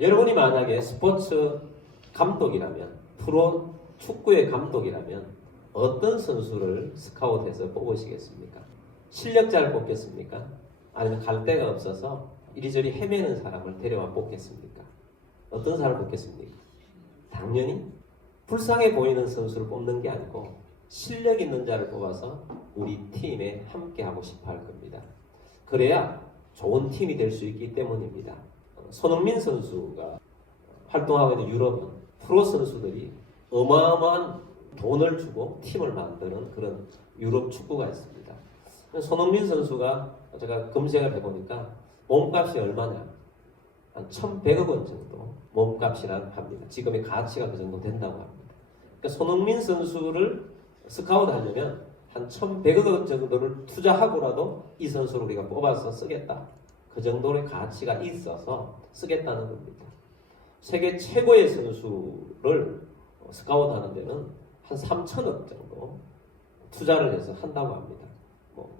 여러분이 만약에 스포츠 감독이라면, 프로 축구의 감독이라면 어떤 선수를 스카웃해서 뽑으시겠습니까? 실력자를 뽑겠습니까? 아니면 갈 데가 없어서 이리저리 헤매는 사람을 데려와 뽑겠습니까? 어떤 사람을 뽑겠습니까? 당연히 불쌍해 보이는 선수를 뽑는 게 아니고 실력 있는 자를 뽑아서 우리 팀에 함께하고 싶어 할 겁니다. 그래야 좋은 팀이 될 수 있기 때문입니다. 손흥민 선수가 활동하고 있는 유럽은 프로 선수들이 어마어마한 돈을 주고 팀을 만드는 그런 유럽 축구가 있습니다. 손흥민 선수가 제가 검색을 해보니까 몸값이 얼마냐? 한 1,100억 원 정도 몸값이라고 합니다. 지금의 가치가 그 정도 된다고 합니다. 그러니까 손흥민 선수를 스카우트 하려면 한 1,100억 원 정도를 투자하고라도 이 선수를 우리가 뽑아서 쓰겠다. 그 정도의 가치가 있어서 쓰겠다는 겁니다. 세계 최고의 선수를 스카우트 하는 데는 한 3천억 정도 투자를 해서 한다고 합니다.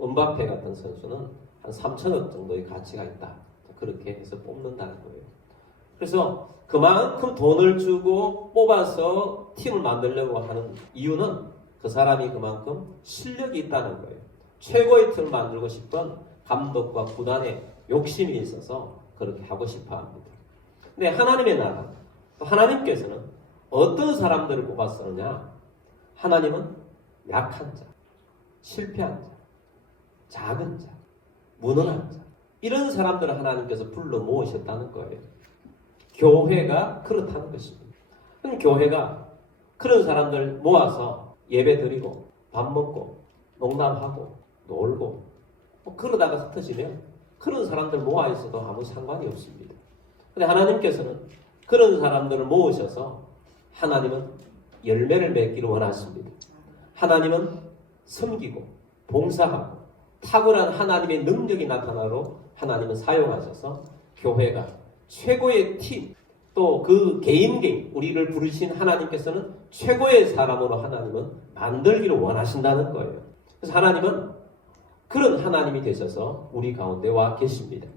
은바페 같은 선수는 한 3천억 정도의 가치가 있다. 그렇게 해서 뽑는다는 거예요. 그래서 그만큼 돈을 주고 뽑아서 팀을 만들려고 하는 이유는 그 사람이 그만큼 실력이 있다는 거예요. 최고의 팀을 만들고 싶은 감독과 구단의 욕심이 있어서 그렇게 하고 싶어 합니다. 근데 하나님의 나라, 하나님께서는 어떤 사람들을 뽑았느냐? 하나님은 약한 자, 실패한 자, 작은 자, 무능한 자, 이런 사람들을 하나님께서 불러 모으셨다는 거예요. 교회가 그렇다는 것입니다. 그럼 교회가 그런 사람들 모아서 예배 드리고 밥 먹고 농담하고 놀고 그러다가 흩어지면 그런 사람들 모아 있어도 아무 상관이 없습니다. 근데 하나님께서는 그런 사람들을 모으셔서 하나님은 열매를 맺기를 원하십니다. 하나님은 섬기고 봉사하고 탁월한 하나님의 능력이 나타나로 하나님은 사용하셔서 교회가 최고의 팀, 또 그 개인 우리를 부르신 하나님께서는 최고의 사람으로 하나님은 만들기를 원하신다는 거예요. 그래서 하나님은 그런 하나님이 되셔서 우리 가운데 와 계십니다.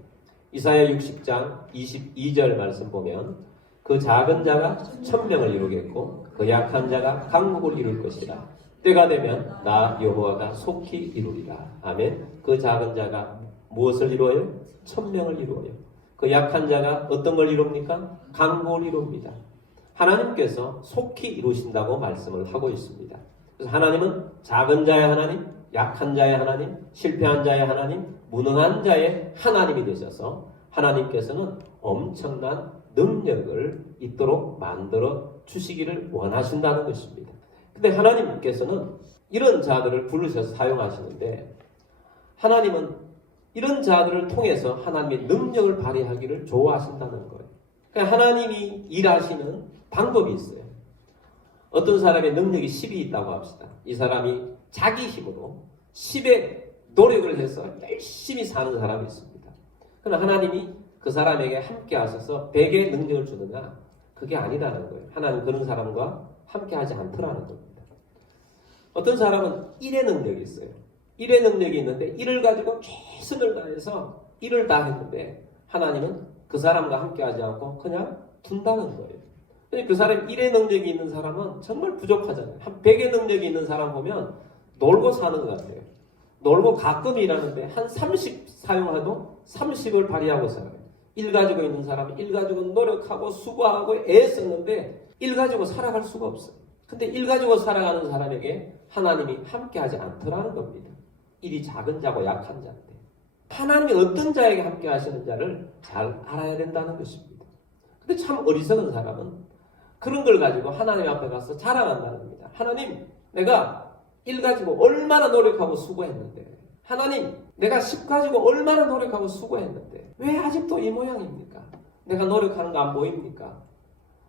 이사야 60장 22절 말씀 보면 그 작은 자가 1,000명을 이루겠고 그 약한 자가 강국을 이룰 것이라. 때가 되면 나 여호와가 속히 이루리라. 아멘. 그 작은 자가 무엇을 이루어요? 1,000명을 이루어요. 그 약한 자가 어떤 걸 이룹니까? 강국을 이룹니다. 하나님께서 속히 이루신다고 말씀을 하고 있습니다. 그래서 하나님은 작은 자의 하나님, 약한 자의 하나님, 실패한 자의 하나님, 무능한 자의 하나님이 되셔서 하나님께서는 엄청난 능력을 있도록 만들어 주시기를 원하신다는 것입니다. 근데 하나님께서는 이런 자들을 부르셔서 사용하시는데 하나님은 이런 자들을 통해서 하나님의 능력을 발휘하기를 좋아하신다는 거예요. 그러니까 하나님이 일하시는 방법이 있어요. 어떤 사람의 능력이 10이 있다고 합시다. 이 사람이 자기 힘으로 10의 노력을 해서 열심히 사는 사람이 있습니다. 그러나 하나님이 그 사람에게 함께 하셔서 100의 능력을 주느냐? 그게 아니라는 거예요. 하나님 그런 사람과 함께 하지 않더라는 겁니다. 어떤 사람은 1의 능력이 있어요. 1의 능력이 있는데 1을 가지고 최선을 다해서 1을 다 했는데 하나님은 그 사람과 함께 하지 않고 그냥 둔다는 거예요. 그 사람 1의 능력이 있는 사람은 정말 부족하잖아요. 한 100의 능력이 있는 사람 보면 놀고 사는 것 같아요. 놀고 가끔 일하는데 한 30 사용해도 30을 발휘하고 살아요. 1 가지고 있는 사람이 1 가지고 노력하고 수고하고 애썼는데 1 가지고 살아갈 수가 없어요. 근데 1 가지고 살아가는 사람에게 하나님이 함께하지 않더라는 겁니다. 1이 작은 자고 약한 자인데 하나님이 어떤 자에게 함께 하시는 자를 잘 알아야 된다는 것입니다. 근데 참 어리석은 사람은 그런 걸 가지고 하나님 앞에 가서 자랑한다는 겁니다. 하나님, 내가 1 가지고 얼마나 노력하고 수고했는데, 하나님, 내가 10 가지고 얼마나 노력하고 수고했는데 왜 아직도 이 모양입니까? 내가 노력하는 거 안 보입니까?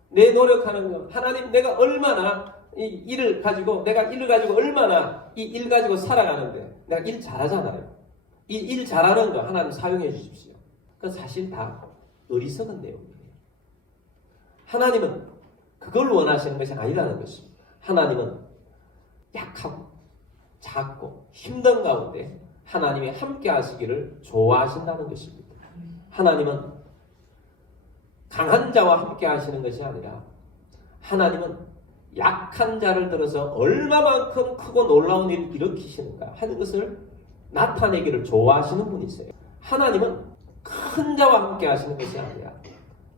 내 노력하는 거, 하나님, 내가 얼마나 이 일을 가지고, 내가 일을 가지고 얼마나 이 일 가지고 살아가는데 내가 일 잘하잖아요. 이 일 잘하는 거 하나님 사용해 주십시오. 그건 사실 다 어리석은 내용이에요. 하나님은 그걸 원하시는 것이 아니라는 것입니다. 하나님은 약하고 작고 힘든 가운데 하나님이 함께 하시기를 좋아하신다는 것입니다. 하나님은 강한 자와 함께 하시는 것이 아니라 하나님은 약한 자를 들어서 얼마만큼 크고 놀라운 일을 일으키시는가 하는 것을 나타내기를 좋아하시는 분이세요. 하나님은 큰 자와 함께 하시는 것이 아니라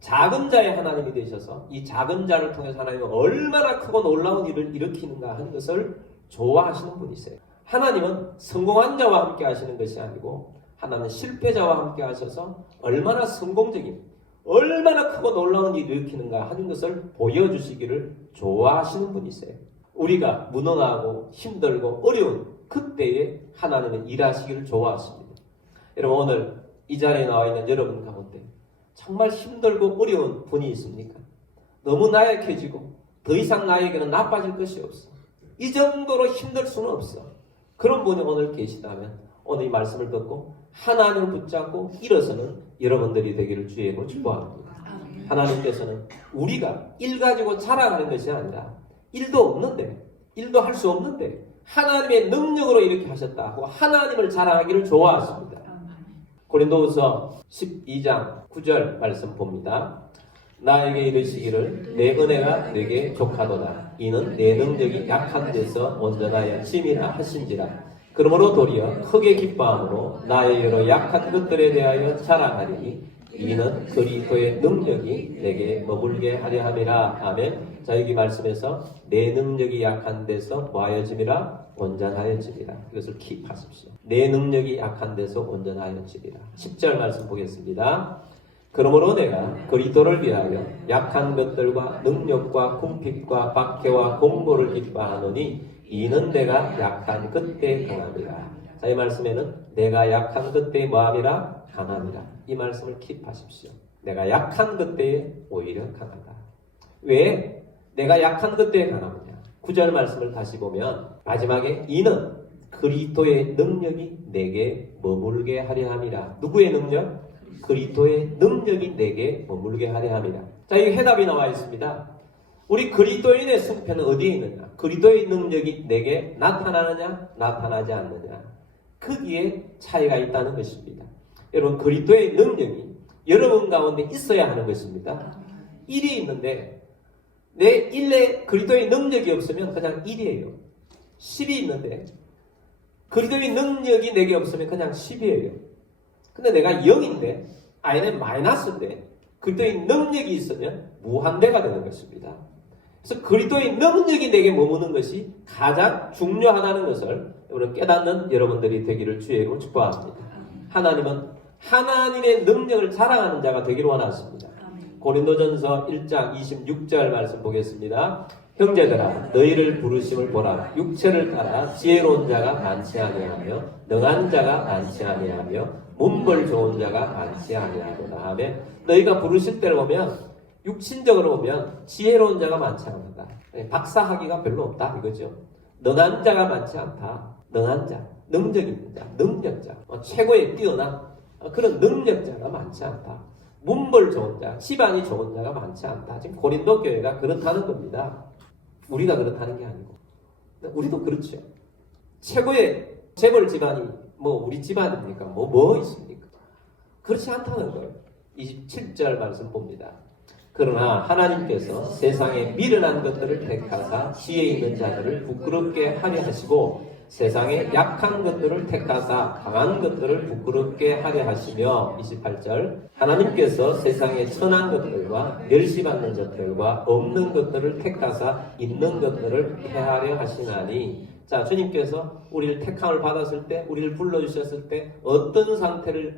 작은 자의 하나님이 되셔서 이 작은 자를 통해서 하나님은 얼마나 크고 놀라운 일을 일으키는가 하는 것을 좋아하시는 분이세요. 하나님은 성공한 자와 함께 하시는 것이 아니고 하나님은 실패자와 함께 하셔서 얼마나 성공적인, 얼마나 크고 놀라운 일을 일으키는가 하는 것을 보여주시기를 좋아하시는 분이세요. 우리가 무능하고 힘들고 어려운 그때에 하나님은 일하시기를 좋아하십니다. 여러분, 오늘 이 자리에 나와 있는 여러분 가운데 정말 힘들고 어려운 분이 있습니까? 너무 나약해지고 더 이상 나에게는 나빠질 것이 없어. 이 정도로 힘들 수는 없어. 그런 분이 오늘 계시다면 오늘 이 말씀을 듣고 하나님을 붙잡고 일어서는 여러분들이 되기를 주의 이름으로 축복합니다. 하나님께서는 우리가 일 가지고 자랑하는 것이 아니라 일도 없는데, 일도 할 수 없는데 하나님의 능력으로 이렇게 하셨다고 하나님을 자랑하기를 좋아하십니다. 고린도후서 12장 9절 말씀 봅니다. 나에게 이르시기를 내 은혜가 내게 족하도다. 이는 내 능력이 약한 데서 온전하여 심이라 하신지라. 그러므로 도리어 크게 기뻐함으로 나의 여러 약한 것들에 대하여 자랑하리니 이는 그리스도의 능력이 내게 머물게 하려 함이라. 아멘. 자, 여기 말씀에서 내 능력이 약한 데서 뭐하여짐이라? 온전하여짐이라. 이것을 킵하십시오. 내 능력이 약한 데서 온전하여짐이라. 10절 말씀 보겠습니다. 그러므로 내가 그리스도를 위하여 약한 것들과 능력과 궁핍과 박해와 공고를 기뻐하노니 이는 내가 약한 그때 강함이라. 자, 이 말씀에는 내가 약한 그때의 뭐함이라? 강함이라. 이 말씀을 킵하십시오. 내가 약한 그때에 오히려 강하다. 왜? 내가 약한 그때에 강하느냐? 9절 말씀을 다시 보면 마지막에 이는 그리스도의 능력이 내게 머물게 하려 함이라. 누구의 능력? 그리스도의 능력이 내게 머물게 하려 함이라. 자, 이 해답이 나와 있습니다. 우리 그리스도인의 승패는 어디에 있느냐? 그리스도의 능력이 내게 나타나느냐? 나타나지 않느냐? 거기에 차이가 있다는 것입니다. 여러분, 그리스도의 능력이 여러분 가운데 있어야 하는 것입니다. 일이 있는데 내 일에 그리스도의 능력이 없으면 그냥 일이에요. 10이 있는데 그리스도의 능력이 내게 없으면 그냥 10이에요. 근데 내가 0인데 아니면 마이너스인데 그리스도의 능력이 있으면 무한대가 되는 것입니다. 그래서 그리스도의 능력이 내게 머무는 것이 가장 중요하다는 것을 여러분 깨닫는 여러분들이 되기를 주의 이름으로 축복합니다. 하나님은 하나님의 능력을 자랑하는 자가 되기를 원하십니다. 고린도전서 1장 26절 말씀 보겠습니다. 형제들아 너희를 부르심을 보라. 육체를 따라 지혜로운 자가 많지 아니하며 능한 자가 많지 아니하며 문벌 좋은 자가 많지 아니하도다 하며 너희가 부르실 때를 보면 육신적으로 보면 지혜로운 자가 많지 않다. 박사학위가 별로 없다 이거죠. 능한 자가 많지 않다. 능한 자, 능력 있는 자, 능력자, 최고의 뛰어난 그런 능력자가 많지 않다. 문벌 좋은 자, 집안이 좋은 자가 많지 않다. 지금 고린도 교회가 그렇다는 겁니다. 우리가 그렇다는 게 아니고 우리도 그렇죠. 최고의 재벌 집안이 뭐 우리 집안입니까? 뭐 있습니까? 그렇지 않다는 거예요. 27절 말씀 봅니다. 그러나 하나님께서 세상에 미련한 것들을 택하사 지혜 있는 자들을 부끄럽게 하려 하시고 세상에 약한 것들을 택하사 강한 것들을 부끄럽게 하려 하시며 28절 하나님께서 세상에 천한 것들과 멸시받는 것들과 없는 것들을 택하사 있는 것들을 폐하려 하시나니. 자, 주님께서 우리를 택함을 받았을 때 우리를 불러주셨을 때 어떤 상태에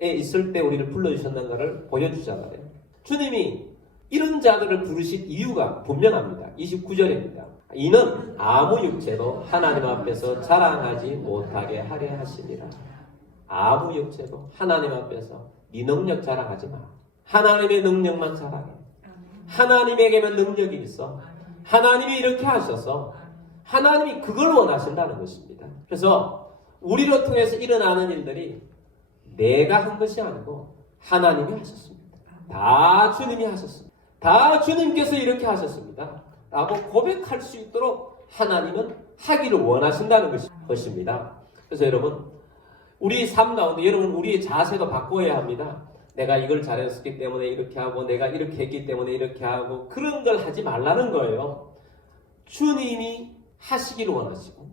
있을 때 우리를 불러주셨는가를 보여주잖아요. 주님이 이런 자들을 부르신 이유가 분명합니다. 29절입니다. 이는 아무 육체도 하나님 앞에서 자랑하지 못하게 하려 하시니라. 아무 육체도 하나님 앞에서 네 능력 자랑하지 마. 하나님의 능력만 자랑해. 하나님에게만 능력이 있어. 하나님이 이렇게 하셔서 하나님이 그걸 원하신다는 것입니다. 그래서 우리로 통해서 일어나는 일들이 내가 한 것이 아니고 하나님이 하셨습니다. 다 주님이 하셨습니다. 다 주님께서 이렇게 하셨습니다. 라고 고백할 수 있도록 하나님은 하기를 원하신다는 것입니다. 그래서 여러분, 우리 삶 가운데 여러분 우리의 자세도 바꿔야 합니다. 내가 이걸 잘했기 때문에 이렇게 하고 내가 이렇게 했기 때문에 이렇게 하고 그런 걸 하지 말라는 거예요. 주님이 하시기를 원하시고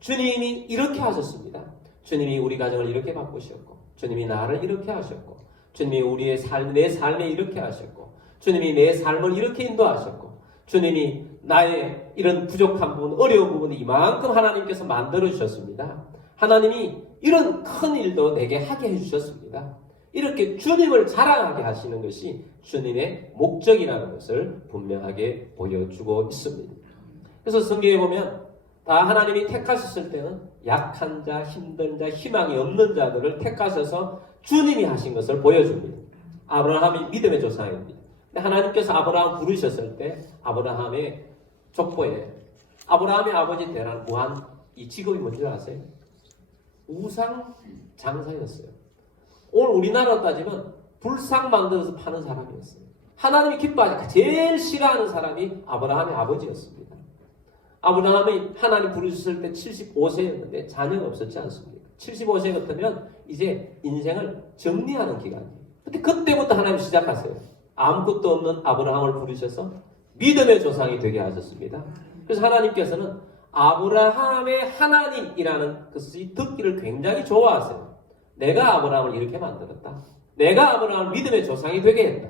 주님이 이렇게 하셨습니다. 주님이 우리 가정을 이렇게 바꾸셨고 주님이 나를 이렇게 하셨고 주님이 우리의 내 삶에 이렇게 하셨고 주님이 내 삶을 이렇게 인도하셨고 주님이 나의 이런 부족한 부분, 어려운 부분을 이만큼 하나님께서 만들어 주셨습니다. 하나님이 이런 큰 일도 내게 하게 해주셨습니다. 이렇게 주님을 자랑하게 하시는 것이 주님의 목적이라는 것을 분명하게 보여주고 있습니다. 그래서 성경에 보면 다 하나님이 택하셨을 때는 약한 자, 힘든 자, 희망이 없는 자들을 택하셔서 주님이 하신 것을 보여줍니다. 아브라함이 믿음의 조상입니다. 하나님께서 아브라함 부르셨을 때 아브라함의 족보에 아브라함의 아버지 대란 무한 이 직업이 뭔지 아세요? 우상 장사였어요. 오늘 우리나라로 따지면 불상 만들어서 파는 사람이었어요. 하나님이 기뻐하지 제일 싫어하는 사람이 아브라함의 아버지였습니다. 아브라함이 하나님 부르셨을 때 75세였는데 자녀가 없었지 않습니까? 75세 같으면 이제 인생을 정리하는 기간이에요. 근데 그때부터 하나님 시작하세요. 아무것도 없는 아브라함을 부르셔서 믿음의 조상이 되게 하셨습니다. 그래서 하나님께서는 아브라함의 하나님이라는 것이 듣기를 굉장히 좋아하세요. 내가 아브라함을 이렇게 만들었다. 내가 아브라함을 믿음의 조상이 되게 했다.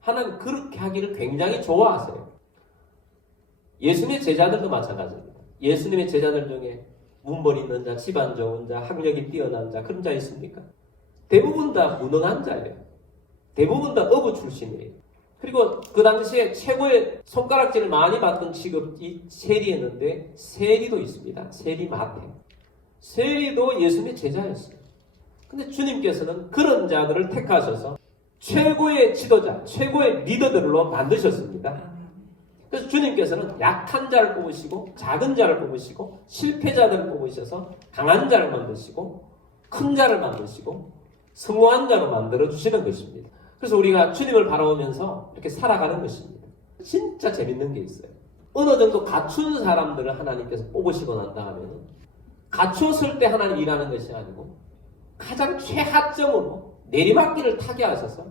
하나님 그렇게 하기를 굉장히 좋아하세요. 예수님의 제자들도 마찬가지입니다. 예수님의 제자들 중에 문벌 있는 자, 집안 좋은 자, 학력이 뛰어난 자 그런 자 있습니까? 대부분 다 무능한 자예요. 대부분 다 어부 출신이에요. 그리고 그 당시에 최고의 손가락질을 많이 받던 직업이 세리였는데 세리도 있습니다. 세리 마태. 세리도 예수님의 제자였어요. 근데 주님께서는 그런 자들을 택하셔서 최고의 지도자, 최고의 리더들로 만드셨습니다. 그래서 주님께서는 약한 자를 뽑으시고 작은 자를 뽑으시고 실패자들을 뽑으셔서 강한 자를 만드시고 큰 자를 만드시고 성공한 자로 만들어 주시는 것입니다. 그래서 우리가 주님을 바라보면서 이렇게 살아가는 것입니다. 진짜 재밌는 게 있어요. 어느 정도 갖춘 사람들을 하나님께서 뽑으시고 난다 하면 갖추었을 때 하나님 일하는 것이 아니고 가장 최하점으로 내리막길을 타게 하셔서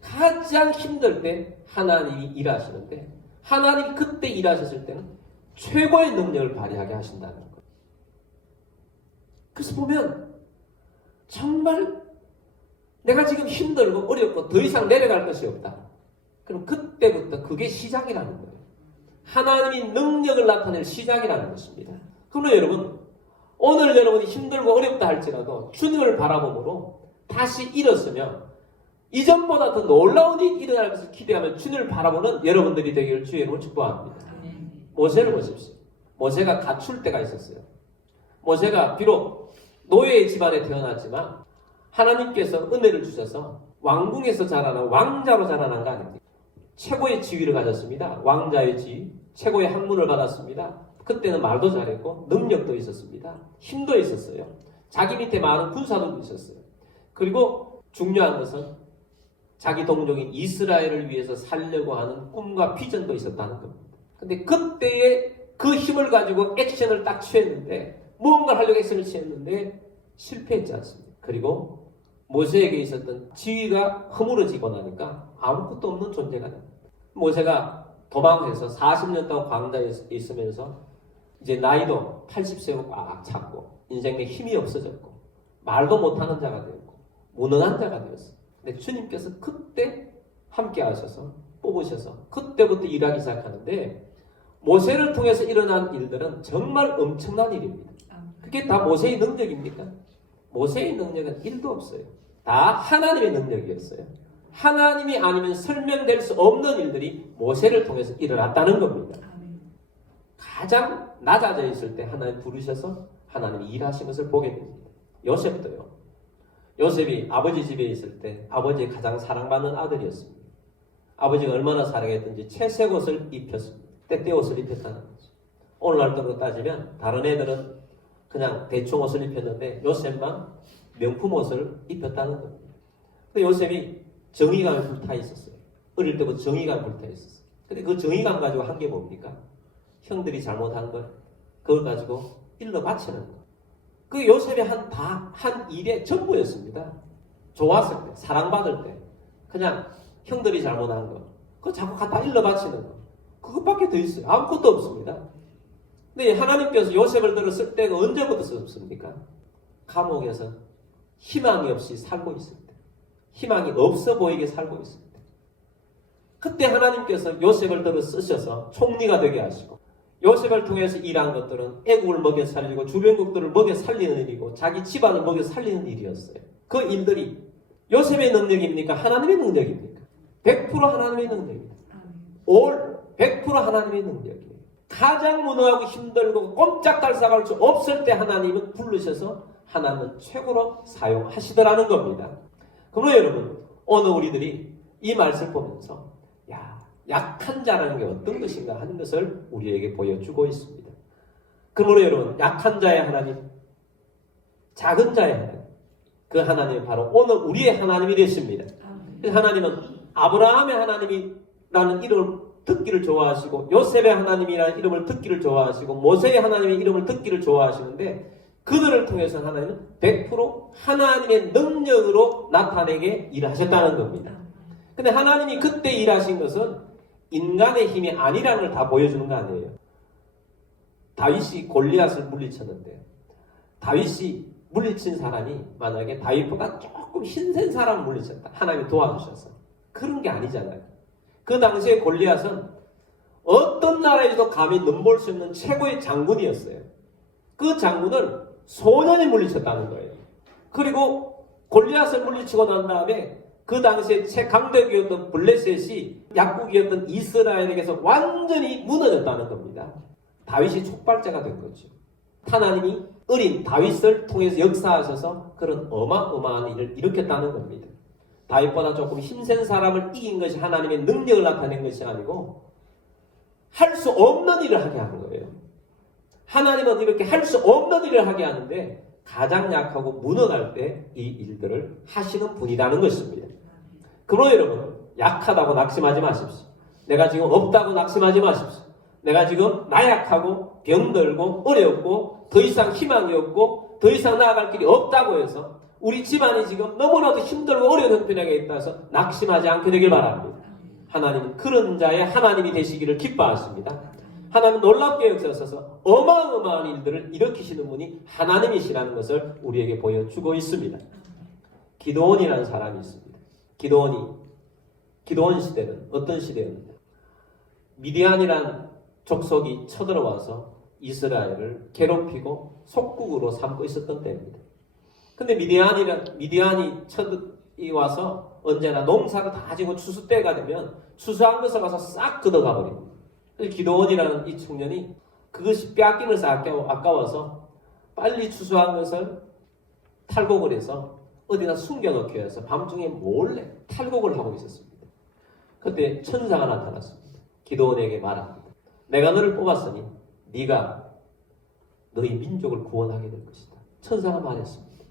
가장 힘들 때 하나님이 일하시는데 하나님이 그때 일하셨을 때는 최고의 능력을 발휘하게 하신다는 거예요. 그래서 보면 정말 내가 지금 힘들고 어렵고 더 이상 내려갈 것이 없다. 그럼 그때부터 그게 시작이라는 거예요. 하나님이 능력을 나타낼 시작이라는 것입니다. 그러면 여러분 오늘 여러분이 힘들고 어렵다 할지라도 주님을 바라보므로 다시 일었으면 이전보다 더 놀라운 일이 일어날 것을 기대하며 주님을 바라보는 여러분들이 되기를 주의 이름으로 축복합니다. 모세를 보십시오. 모세가 갖출 때가 있었어요. 모세가 비록 노예의 집안에 태어났지만 하나님께서 은혜를 주셔서 왕궁에서 자라난 왕자로 자라난 거 아닙니까? 최고의 지위를 가졌습니다. 왕자의 지위, 최고의 학문을 받았습니다. 그때는 말도 잘했고 능력도 있었습니다. 힘도 있었어요. 자기 밑에 많은 군사들도 있었어요. 그리고 중요한 것은 자기 동족인 이스라엘을 위해서 살려고 하는 꿈과 비전도 있었다는 겁니다. 근데 그때의 그 힘을 가지고 액션을 딱 취했는데 무언가를 하려고 액션을 취했는데 실패했지 않습니까? 그리고 모세에게 있었던 지위가 허물어지고 나니까 아무것도 없는 존재가 됩니다. 모세가 도망해서 40년 동안 광야에 있으면서 이제 나이도 80세고 꽉 찼고 인생에 힘이 없어졌고 말도 못하는 자가 되었고 무능한 자가 되었어요. 근데 주님께서 그때 함께 하셔서 뽑으셔서 그때부터 일하기 시작하는데 모세를 통해서 일어난 일들은 정말 엄청난 일입니다. 그게 다 모세의 능력입니까? 모세의 능력은 1도 없어요. 다 하나님의 능력이었어요. 하나님이 아니면 설명될 수 없는 일들이 모세를 통해서 일어났다는 겁니다. 가장 낮아져 있을 때 하나님 부르셔서 하나님이 일하신 것을 보게 됩니다. 요셉도요. 요셉이 아버지 집에 있을 때 아버지의 가장 사랑받는 아들이었습니다. 아버지가 얼마나 사랑했든지 채색 옷을 입혔습니다. 때때 옷을 입혔다는 거죠. 오늘날로 따지면 다른 애들은 그냥 대충 옷을 입혔는데 요셉만 명품 옷을 입혔다는 겁니다. 근데 요셉이 정의감에 불타 있었어요. 어릴 때부터 정의감에 불타 있었어요. 근데 그 정의감 가지고 한 게 뭡니까? 형들이 잘못한 걸 그걸 가지고 일러 바치는 거. 그 요셉이 한 일의 전부였습니다. 좋았을 때, 사랑받을 때, 그냥 형들이 잘못한 거, 그거 자꾸 갖다 일러 바치는 거, 그것밖에 더 있어요. 아무것도 없습니다. 근데 하나님께서 요셉을 들었을 때가 언제부터 썼습니까? 감옥에서 희망이 없이 살고 있을 때, 희망이 없어 보이게 살고 있을 때, 그때 하나님께서 요셉을 들어 쓰셔서 총리가 되게 하시고, 요셉을 통해서 일한 것들은 애국을 먹여 살리고 주변국들을 먹여 살리는 일이고 자기 집안을 먹여 살리는 일이었어요. 그 일들이 요셉의 능력입니까? 하나님의 능력입니까? 100% 하나님의 능력입니다. 올 100% 하나님의 능력이에요. 가장 무능하고 힘들고 꼼짝달싹할 수 없을 때 하나님은 부르셔서 하나님은 최고로 사용하시더라는 겁니다. 그러므로 여러분, 오늘 우리들이 이 말씀을 보면서 약한 자라는 게 어떤 것인가 하는 것을 우리에게 보여주고 있습니다. 그러므로 여러분, 약한 자의 하나님, 작은 자의 하나님, 그 하나님이 바로 오늘 우리의 하나님이 되십니다. 그래서 하나님은 아브라함의 하나님이라는 이름을 듣기를 좋아하시고, 요셉의 하나님이라는 이름을 듣기를 좋아하시고, 모세의 하나님의 이름을 듣기를 좋아하시는데, 그들을 통해서 하나님은 100% 하나님의 능력으로 나타내게 일하셨다는 겁니다. 근데 하나님이 그때 일하신 것은 인간의 힘이 아니라는 걸 다 보여주는 거 아니에요. 다윗이 골리앗을 물리쳤는데, 다윗이 물리친 사람이 만약에 다윗보다 조금 힘센 사람을 물리쳤다, 하나님이 도와주셔서. 그런 게 아니잖아요. 그 당시에 골리앗은 어떤 나라에도 감히 넘볼 수 없는 최고의 장군이었어요. 그 장군을 소년이 물리쳤다는 거예요. 그리고 골리앗을 물리치고 난 다음에 그 당시에 최강대국이었던 블레셋이 약국이었던 이스라엘에게서 완전히 무너졌다는 겁니다. 다윗이 촉발자가 된 거죠. 하나님이 어린 다윗을 통해서 역사하셔서 그런 어마어마한 일을 일으켰다는 겁니다. 다윗보다 조금 힘센 사람을 이긴 것이 하나님의 능력을 나타낸 것이 아니고 할 수 없는 일을 하게 하는 거예요. 하나님은 이렇게 할 수 없는 일을 하게 하는데 가장 약하고 무너갈 때 이 일들을 하시는 분이라는 것입니다. 그러므로 여러분, 약하다고 낙심하지 마십시오. 내가 지금 없다고 낙심하지 마십시오. 내가 지금 나약하고 병들고 어렵고 더 이상 희망이 없고 더 이상 나아갈 길이 없다고 해서 우리 집안이 지금 너무나도 힘들고 어려운 형편에 있다 해서 낙심하지 않게 되길 바랍니다. 하나님은 그런 자의 하나님이 되시기를 기뻐하십니다. 하나님은 놀랍게 역사하셔서 어마어마한 일들을 일으키시는 분이 하나님이시라는 것을 우리에게 보여주고 있습니다. 기드온이라는 사람이 있습니다. 기드온 시대는 어떤 시대였느냐? 미디안이란 족속이 쳐들어와서 이스라엘을 괴롭히고 속국으로 삼고 있었던 때입니다. 근데 미디안이 와서 언제나 농사를 다 지고 추수 때가 되면 추수한 것을 가서 싹 걷어가 버립니다. 그래서 기드온이라는 이 청년이 그것이 빼앗기는 것을 아까워서 빨리 추수한 것을 탈곡을 해서 어디다 숨겨놓기 위해서 밤중에 몰래 탈곡을 하고 있었습니다. 그때 천사가 나타났습니다. 기드온에게 말합니다. 내가 너를 뽑았으니 네가 너희 민족을 구원하게 될 것이다. 천사가 말했습니다.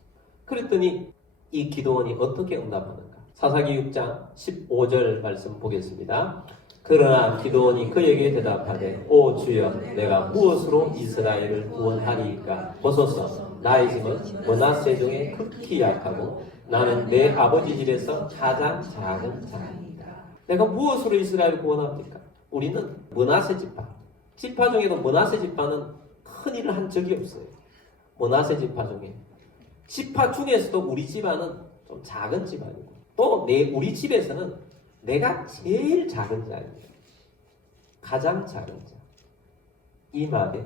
그랬더니 이 기드온이 어떻게 응답하는가? 사사기 6장 15절 말씀 보겠습니다. 그러나 기드온이 그에게 대답하되 오 주여 내가 무엇으로 이스라엘을 구원하리이까? 보소서 나의 집은 므낫세 중에 극히 약하고 나는 내 아버지 집에서 가장 작은 자입니다. 내가 무엇으로 이스라엘을 구원합니까? 우리는 므낫세 지파 중에도 므낫세 지파는 큰 일을 한 적이 없어요. 므낫세 지파 중에 지파 중에서도 우리 집안은 좀 작은 집안이고 또 우리 집에서는 내가 제일 작은 자입니다. 가장 작은 자. 이 말에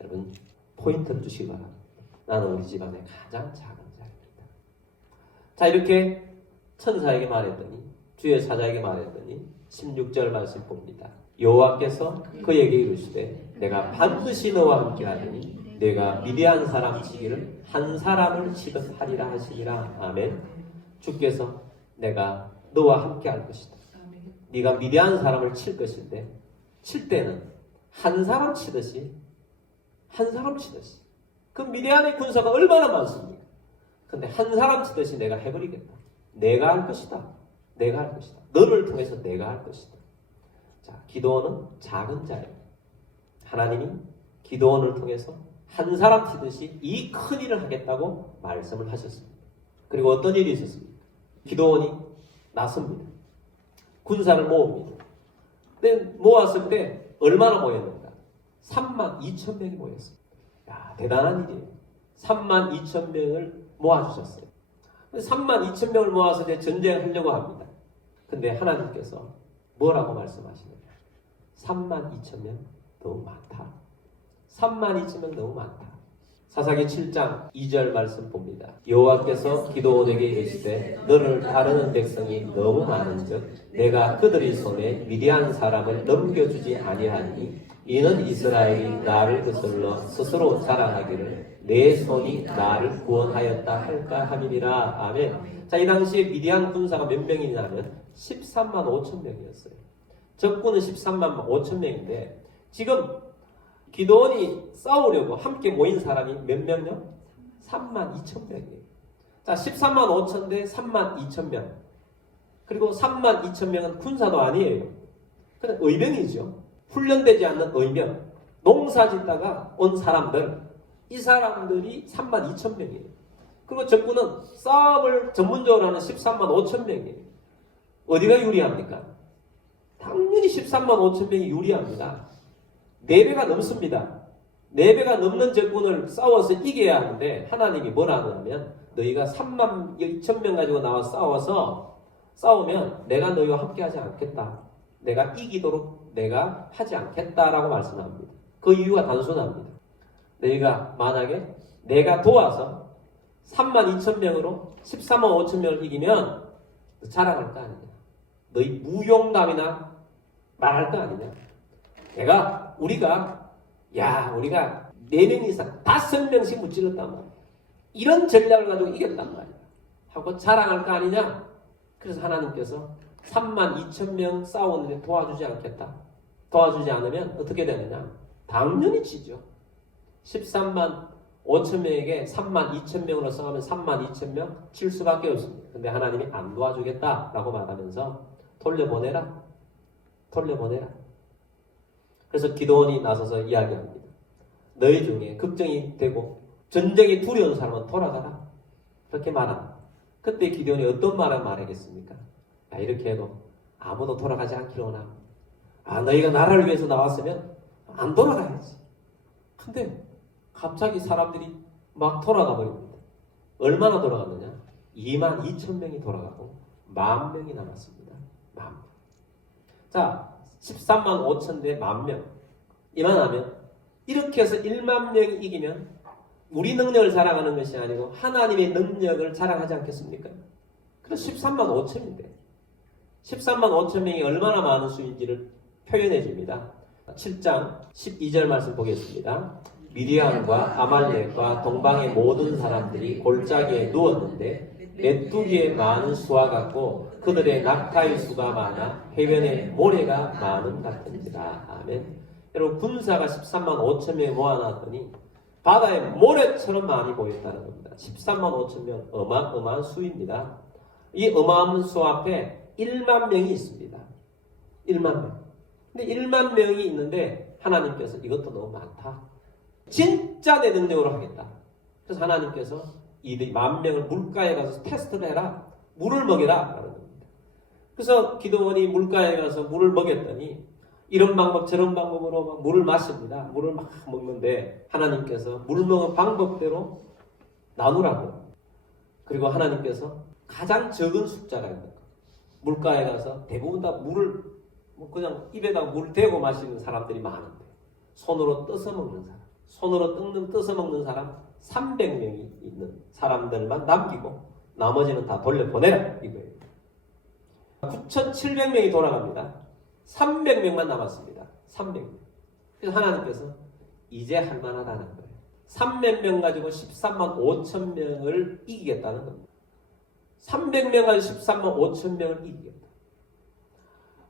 여러분 포인트를 주시기 바랍니다. 나는 우리 집안의 가장 작은 자입니다. 자, 이렇게 천사에게 말했더니 주의 사자에게 말했더니 16절 말씀 봅니다. 여호와께서 그에게 이르시되 내가 반드시 너와 함께 하리니 내가 미디안 사람 치기를 한 사람을 치듯 하리라 하시니라. 아멘. 주께서 내가 너와 함께 할 것이다. 네가 미디안 사람을 칠 것인데 칠 때는 한 사람 치듯이 그 미디안의 군사가 얼마나 많습니까? 근데 한 사람 치듯이 내가 해버리겠다. 내가 할 것이다. 너를 통해서 내가 할 것이다. 자, 기드온은 작은 자예요. 하나님이 기드온을 통해서 한 사람 치듯이 이 큰 일을 하겠다고 말씀을 하셨습니다. 그리고 어떤 일이 있었습니까? 기드온이 나섭니다. 군사를 모읍니다. 근데 모았을 때 얼마나 모였는가? 32,000명이 모였어요. 야, 대단한 일이에요. 32,000명을 모아주셨어요. 32,000명을 모아서 이제 전쟁하려고 합니다. 근데 하나님께서 뭐라고 말씀하시느냐? 32,000명 너무 많다. 32,000명 너무 많다. 사사기 7장 2절 말씀 봅니다. 여호와께서 기드온에게 이르시되 너를 따르는 백성이 너무 많은즉 내가 그들의 손에 미디안 사람을 넘겨주지 아니하니 이는 이스라엘이 나를 거슬러 스스로 자랑하기를 내 손이 나를 구원하였다 할까 함이니라. 아멘. 자, 이 당시에 미디안 군사가 몇 명이냐면 13만 5천 명이었어요. 적군은 13만 5천 명인데 지금 기드온이 싸우려고 함께 모인 사람이 몇 명요? 3만 2천 명이에요. 자, 13만 5천 대 3만 2천 명. 그리고 3만 2천 명은 군사도 아니에요. 그냥 의병이죠. 훈련되지 않는 의병. 농사 짓다가 온 사람들. 이 사람들이 3만 2천 명이에요. 그리고 적군은 싸움을 전문적으로 하는 13만 5천 명이에요. 어디가 유리합니까? 당연히 13만 5천 명이 유리합니다. 4배가 넘습니다. 4배가 넘는 적군을 싸워서 이겨야 하는데 하나님이 뭐라 하냐면 너희가 3만 2천 명 가지고 나와 싸우면 내가 너희와 함께 하지 않겠다. 내가 이기도록 내가 하지 않겠다라고 말씀합니다. 그 이유가 단순합니다. 너희가 만약에 내가 도와서 3만 2천 명으로 13만 5천 명을 이기면 자랑할 거 아니냐. 너희 무용담이나 말할 거 아니냐. 우리가 4명 이상 5명씩 무찔렀단 말이야. 이런 전략을 가지고 이겼단 말이야. 하고 자랑할 거 아니냐. 그래서 하나님께서 3만 2천 명 싸우는데 도와주지 않겠다. 도와주지 않으면 어떻게 되느냐. 당연히 지죠. 13만 5천 명에게 3만 2천 명으로 싸우면 3만 2천 명 칠 수밖에 없습니다. 근데 하나님이 안 도와주겠다라고 말하면서 돌려보내라. 그래서 기드온이 나서서 이야기합니다. 너희 중에 걱정이 되고 전쟁이 두려운 사람은 돌아가라. 그렇게 말합니다. 그때 기드온이 어떤 말을 말하겠습니까? 이렇게 해도 아무도 돌아가지 않기로 원합니다. 너희가 나라를 위해서 나왔으면 안 돌아가야지. 근데 갑자기 사람들이 막 돌아가 버립니다. 얼마나 돌아갔느냐? 2만 2천 명이 돌아가고 10,000명이 남았습니다. 10,000명. 자, 13만 5천 대 10,000명. 이만하면 이렇게 해서 1만 명이 이기면 우리 능력을 자랑하는 것이 아니고 하나님의 능력을 자랑하지 않겠습니까? 그래서 13만 5천인데 13만 5천 명이 얼마나 많은 수인지를 표현해 줍니다. 7장 12절 말씀 보겠습니다. 미디안과 아말렉과 동방의 모든 사람들이 골짜기에 누웠는데 메뚜기의 많은 수와 같고 그들의 낙타의 수가 많아 해변에 모래가 많음 같은지라. 아멘. 여러분 군사가 13만 5천 명에 모아놨더니 바다에 모래처럼 많이 보였다는 겁니다. 13만 5천 명 어마어마한 수입니다. 이 어마어마한 수 앞에 1만 명이 있습니다. 1만 명. 근데 1만 명이 있는데 하나님께서 이것도 너무 많다. 진짜 내 능력으로 하겠다. 그래서 하나님께서 이 10,000명을 물가에 가서 테스트를 해라. 물을 먹여라. 라는 겁니다. 그래서 기드온이 물가에 가서 물을 먹였더니 이런 방법 저런 방법으로 막 물을 마십니다. 물을 막 먹는데 하나님께서 물 먹은 방법대로 나누라고. 그리고 하나님께서 가장 적은 숫자가 있는 거. 물가에 가서 대부분 다 물을 그냥 입에다 물 대고 마시는 사람들이 많은데 손으로 떠서 먹는 사람, 손으로 떠서 먹는 사람 300명이 있는 사람들만 남기고 나머지는 다 돌려보내라 이거예요. 9,700명이 돌아갑니다. 300명만 남았습니다. 300명. 그래서 하나님께서 이제 할만하다는 거예요. 300명 가지고 13만 5천 명을 이기겠다는 겁니다. 300명 가지고 13만 5천 명을 이기겠다.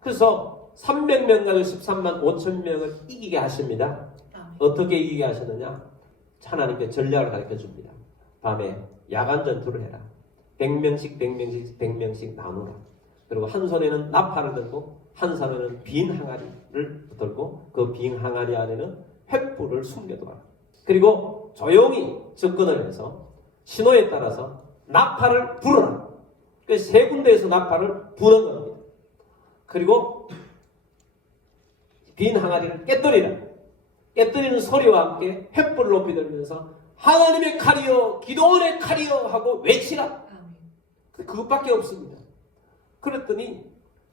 그래서 300명 가지고 13만 5천 명을 이기게 하십니다. 어떻게 이기게 하셨느냐? 하나님께 전략을 가르쳐 줍니다. 밤에 야간 전투를 해라. 100명씩 나누라. 그리고 한 손에는 나팔을 들고 한 손에는 빈 항아리를 들고 그 빈 항아리 안에는 횃불을 숨겨둬라. 그리고 조용히 접근을 해서 신호에 따라서 나팔을 불어라. 세 군데에서 나팔을 부는 겁니다. 그리고 빈 항아리를 깨뜨리라. 깨뜨리는 소리와 함께 횃불을 높이 들면서 하나님의 칼이여 기도원의 칼이여 하고 외치라. 그것밖에 없습니다. 그랬더니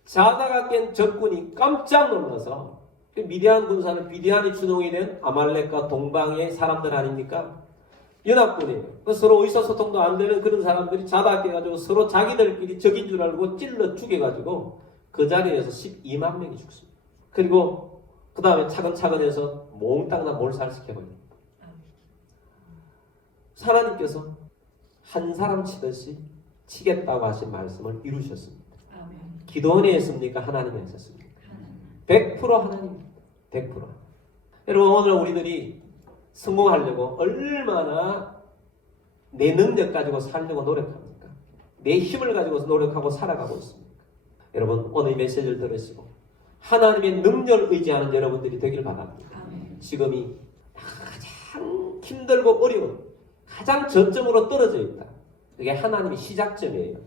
자다가 깬 적군이 깜짝 놀라서 미디안 군사는 미디안이 주동이 된 아말렉과 동방의 사람들 아닙니까? 연합군이에요. 서로 의사소통도 안 되는 그런 사람들이 자다 깨가지고 서로 자기들끼리 적인 줄 알고 찔러 죽여가지고 그 자리에서 12만 명이 죽습니다. 그리고 그 다음에 차근차근 해서 몽땅 다 몰살시켜버립니다. 하나님께서 한 사람 치듯이 치겠다고 하신 말씀을 이루셨습니다. 기도원에 했습니까? 하나님이 하셨습니까? 100% 하나님입니다. 100%. 여러분 오늘 우리들이 성공하려고 얼마나 내 능력 가지고 살려고 노력합니까? 내 힘을 가지고 노력하고 살아가고 있습니까? 여러분 오늘 이 메시지를 들으시고 하나님의 능력을 의지하는 여러분들이 되길 바랍니다. 지금이 가장 힘들고 어려운 가장 저점으로 떨어져 있다. 그게 하나님의 시작점이에요.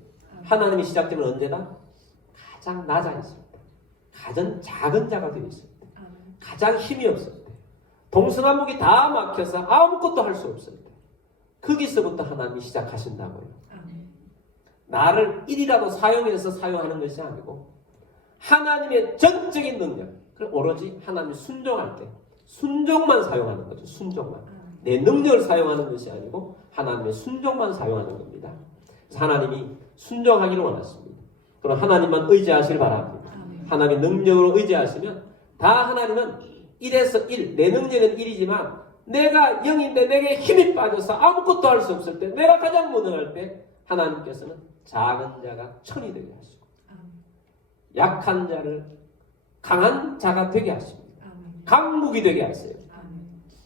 하나님의 시작점은 언제다? 가장 낮아 있을 때. 가장 작은 자가 되어 있을 때. 가장 힘이 없을 때. 동서남북이 다 막혀서 아무것도 할 수 없을 때. 거기서부터 하나님이 시작하신다고요. 나를 일이라도 사용해서 사용하는 것이 아니고 하나님의 전적인 능력. 그럼 오로지 하나님이 순종할 때 순종만 사용하는 거죠. 순종만. 내 능력을 사용하는 것이 아니고 하나님의 순종만 사용하는 겁니다. 하나님이 순종하기를 원하십니다. 그럼 하나님만 의지하시길 바랍니다. 하나님의 능력으로 의지하시면 다 하나님은 1에서 1, 내 능력은 1이지만 내가 0인데 내게 힘이 빠져서 아무것도 할 수 없을 때 내가 가장 무능할 때 하나님께서는 작은 자가 천이 되게 하시고 약한 자를 강한 자가 되게 하십니다. 강국이 되게 하세요.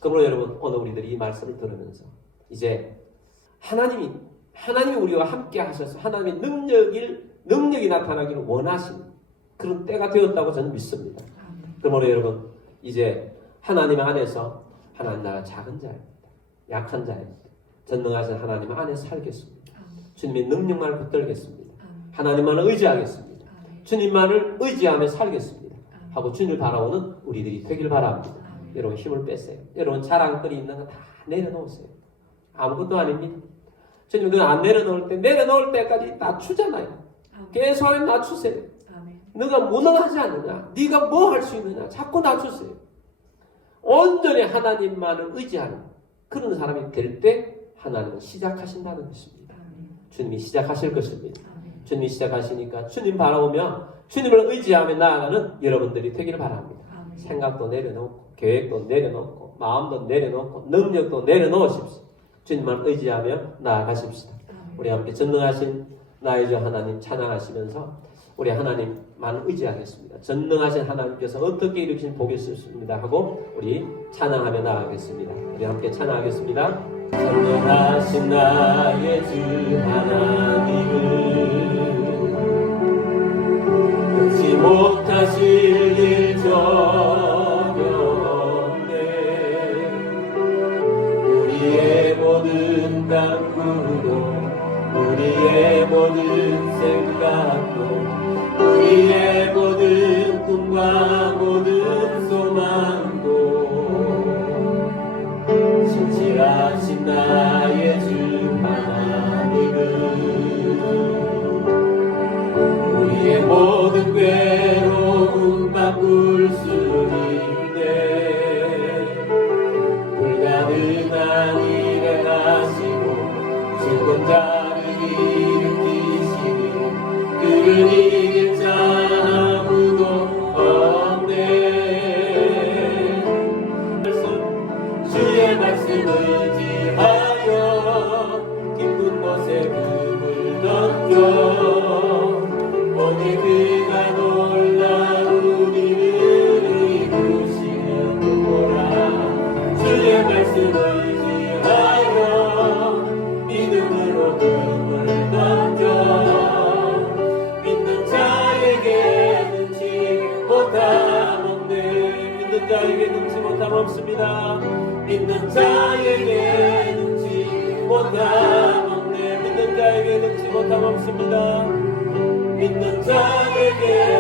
그러므로 여러분 오늘 우리들이 이 말씀을 들으면서 이제 하나님이 우리와 함께 하셔서 하나님의 능력이 나타나기를 원하시는 그런 때가 되었다고 저는 믿습니다. 그러므로 여러분 이제 하나님 안에서 하나님 나라 작은 자입니다. 약한 자입니다. 전능하신 하나님 안에서 살겠습니다. 주님의 능력만을 붙들겠습니다. 하나님만을 의지하겠습니다. 주님만을 의지하며 살겠습니다. 하고 주님을 바라오는 우리들이 되길 바랍니다. 여러분 힘을 빼세요. 여러분 자랑거리 있는 거 다 내려놓으세요. 아무것도 아닙니다. 주님 그거 안 내려놓을 때까지 낮추잖아요. 계속 낮추세요. 너가 무능하지 않느냐? 네가 뭐 할 수 있느냐? 자꾸 낮추세요. 온전히 하나님만을 의지하는 그런 사람이 될 때 하나님은 시작하신다는 것입니다. 주님이 시작하실 것입니다. 주님이 시작하시니까 주님 바라보며 주님을 의지하며 나아가는 여러분들이 되기를 바랍니다. 생각도 내려놓고 계획도 내려놓고 마음도 내려놓고 능력도 내려놓으십시오. 주님만 의지하며 나아가십시다. 우리 함께 전능하신 나의 주 하나님 찬양하시면서 우리 하나님만 의지하겠습니다. 전능하신 하나님께서 어떻게 일으키신 복이 있습니다 하고 우리 찬양하며 나아가겠습니다. 우리 함께 찬양하겠습니다. 전능하신 나의 주 하나님을 끊지 못하실 일 전혀 없네. 우리의 모든 간구도 우리의 모든 생각도 우리의 모든 꿈과 모든 소망도 신실하신 나의 주 하나님은 우리의 모든 괴로움 바꿀 수 있네. 불가능한 일을 하시고 죽은 자를 일으키시니 그를 이길 자 아무도 없네. 주의 말씀을 의지하여 깊은 곳에 금을 던져 오늘 그가 놀라운 일을 이루시는 보라. 주의 말씀을 의지하여 믿음으로 금을 던져 믿는 자에게 능치 못함 없네. 믿는 자에게 능치 못함 없습니다. 믿는 자에게 능치 못함 없네. 믿는 자에게 능치 못함 없습니다. 믿는 자에게